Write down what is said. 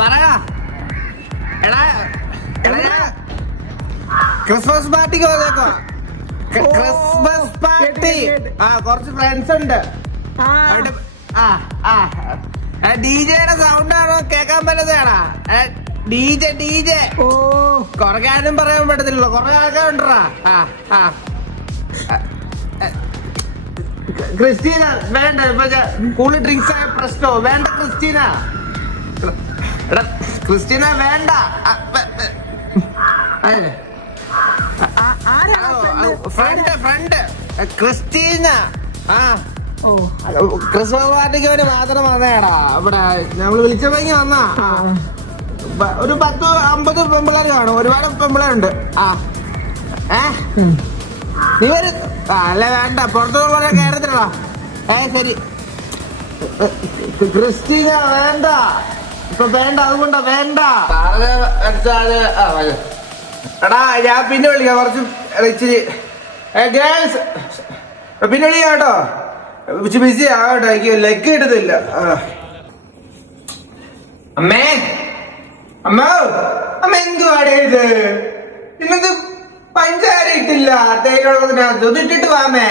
പറയാ എടാ ക്രിസ്മസ് പാർട്ടിക്ക് വന്നേക്കോ. ക്രിസ്മസ് പാർട്ടി കുറച്ച് ഫ്രണ്ട്സ് ഉണ്ട്. ഡിജെയുടെ സൗണ്ട് ആണോ കേക്കാൻ പറ്റുന്നതാടാ? ഡിജെ കൊറേ കാര്യം പറയാൻ പറ്റത്തില്ലല്ലോ, കൊറേ ആൾക്കാരുണ്ടാ. ക്രിസ്റ്റീന വേണ്ട, ഇപ്പൊ കൂടുതൽ ഡ്രിങ്ക്സ് ആയ പ്രശ്നമോ? വേണ്ട ക്രിസ്റ്റീന. എടാ ക്രിസ്റ്റീന വേണ്ട. Front Christina. ക്രിസ്മസ് പാർട്ടിക്ക് വേണ്ടി മാത്രം വന്നേടാ. ഇവിടെ നമ്മള് വിളിച്ചപ്പോഴേക്ക് വന്നാ. ഒരു 10-50 പെമ്പിള്ളേർ കാണും, ഒരുപാട് പെമ്പിള്ളേരുണ്ട്. നീ വരും. അല്ല വേണ്ട, പുറത്തുള്ള കേരളത്തിലാ. ശരി ക്രിസ്റ്റീന വേണ്ട, ഇപ്പൊ വേണ്ട, അതുകൊണ്ടാ വേണ്ട. എടാ ഞാൻ പിന്നെ വിളിക്കാം, കുറച്ച് ഇച്ചിരി ഗേൾസ് പിന്നെ വിളിക്കാം കേട്ടോ. ബിസി ആകട്ടോ, എനിക്ക് ലെഗ് കിട്ടത്തില്ല. അമ്മേ അമ്മ അമ്മ എന്തുവാടേ ഇത്? ഇന്നത് പഞ്ചാര ഇട്ടില്ല തേയിലുള്ളതിനകത്ത്, ഇത് ഇട്ടിട്ട് വാമേ.